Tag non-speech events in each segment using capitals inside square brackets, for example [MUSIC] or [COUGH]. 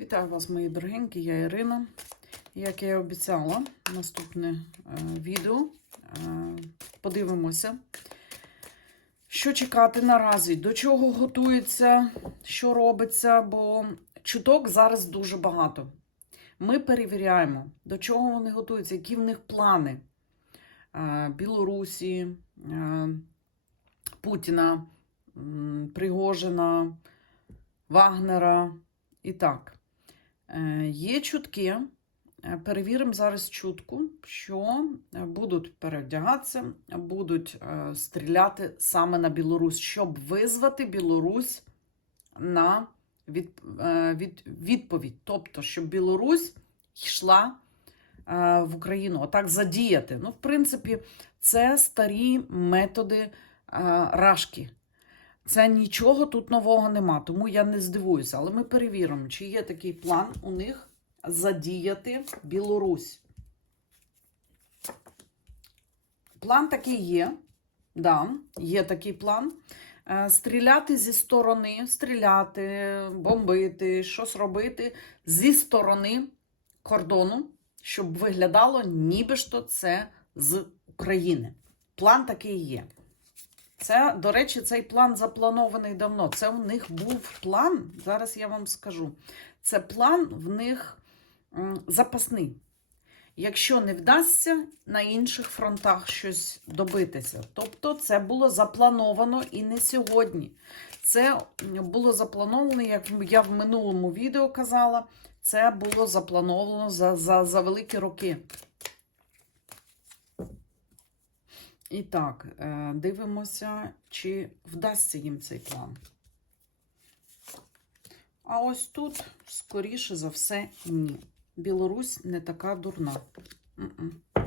Вітаю вас, мої дорогенькі, я Ірина. Як я і обіцяла, наступне е, відео е, подивимося, що чекати наразі, до чого готується, що робиться, бо чуток зараз дуже багато. Ми перевіряємо, до чого вони готуються, які в них плани е, Білорусі, Путіна, Пригожина, Вагнера. І так, є чутки. Е, Перевіримо зараз чутку, що е, будуть перевдягатися, будуть е, стріляти саме на Білорусь, щоб визвати Білорусь на від, е, від, відповідь. Тобто, щоб Білорусь йшла е, в Україну, отак задіяти. Ну, в принципі, це старі методи е, рашки. Це нічого тут нового нема, тому я не здивуюся. Але ми перевіримо, чи є такий план у них задіяти Білорусь. План такий є. Да, є такий план. Е, Стріляти зі сторони, стріляти, бомбити, щось робити зі сторони кордону, щоб виглядало, ніби ж це з України. План такий є. Це, до речі, цей план запланований давно. Це у них був план, зараз я вам скажу. Це план в них запасний. Якщо не вдасться на інших фронтах щось добитися. Тобто це було заплановано і не сьогодні. Це було заплановано, як я в минулому відео казала, це було заплановано за, за, за великі роки. І так, е, дивимося, чи вдасться їм цей план. А ось тут, скоріше за все, ні. Білорусь не така дурна.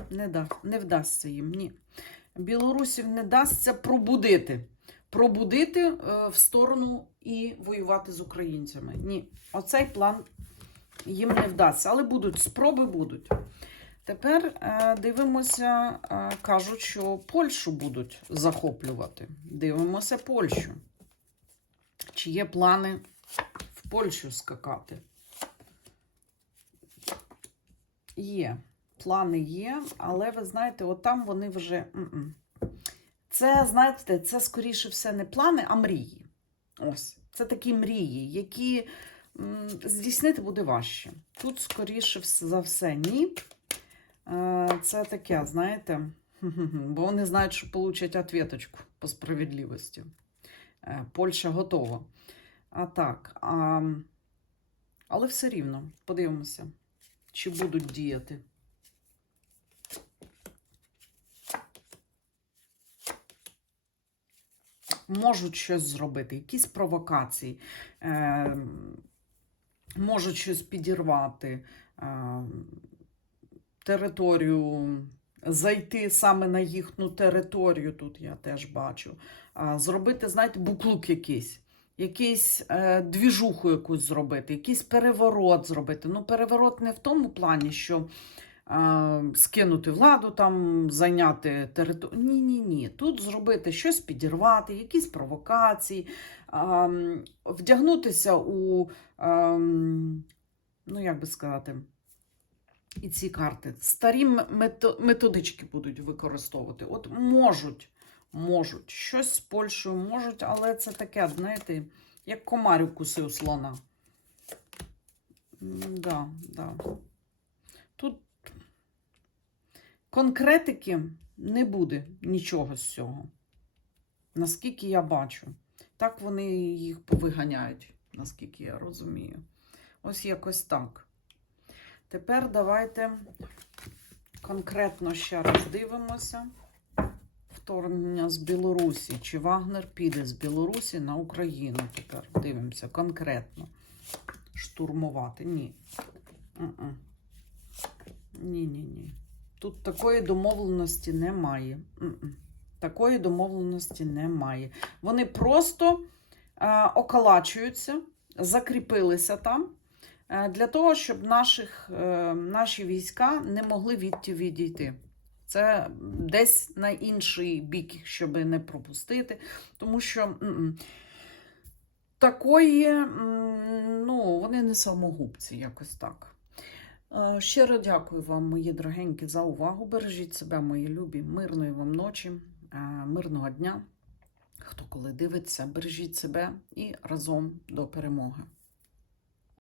Не, да, не вдасться їм, ні. Білорусів не дасться пробудити. Пробудити е, в сторону і воювати з українцями. Ні, оцей план їм не вдасться, але будуть, спроби будуть. Тепер е, дивимося, е, кажуть, що Польщу будуть захоплювати. Дивимося Польщу. Чи є плани в Польщу скакати? Є. Плани є, але ви знаєте, от там вони вже. Це, знаєте, це скоріше все не плани, а мрії. Ось. Це такі мрії, які здійснити буде важче. Тут, скоріше за все, ні. Е, Це таке, знаєте, [LAUGHS] бо вони знають, що получать ответочку по справедливості. Е, Польща готова. А так, а, але все рівно, подивимося, чи будуть діяти. Можуть щось зробити, якісь провокації, е, можуть щось підірвати. Е, територію, зайти саме на їхню територію, тут я теж бачу. Зробити, знаєте, буклук якийсь, якийсь е, двіжуху якусь зробити, якийсь переворот зробити. Ну, переворот не в тому плані, що е, скинути владу, там, зайняти територію. Ні, ні, ні. Тут зробити щось підірвати, якісь провокації, е, вдягнутися у, е, ну, як би сказати, і ці карти. Старі методички будуть використовувати. От можуть, можуть. Щось з Польщею можуть, але це таке, знаєте, як комар укусив слона. Да, да. Тут конкретики не буде нічого з цього. Наскільки я бачу. Так вони їх повиганяють, наскільки я розумію. Ось якось так. Тепер давайте конкретно ще раз дивимося. Вторгнення з Білорусі. Чи Вагнер піде з Білорусі на Україну? Тепер дивимося конкретно. Штурмувати. Ні. Ні, ні, ні. Тут такої домовленості немає. Такої домовленості немає. Вони просто околачуються, закріпилися там. Е, для того, щоб наших, е, наші війська не могли відійти. Це десь на інший бік, щоб не пропустити. Тому що такої, ну, вони не самогубці, якось так. Е, Щиро дякую вам, мої дорогенькі, за увагу. Бережіть себе, мої любі. Мирної вам ночі, мирного дня. Хто коли дивиться, бережіть себе і разом до перемоги.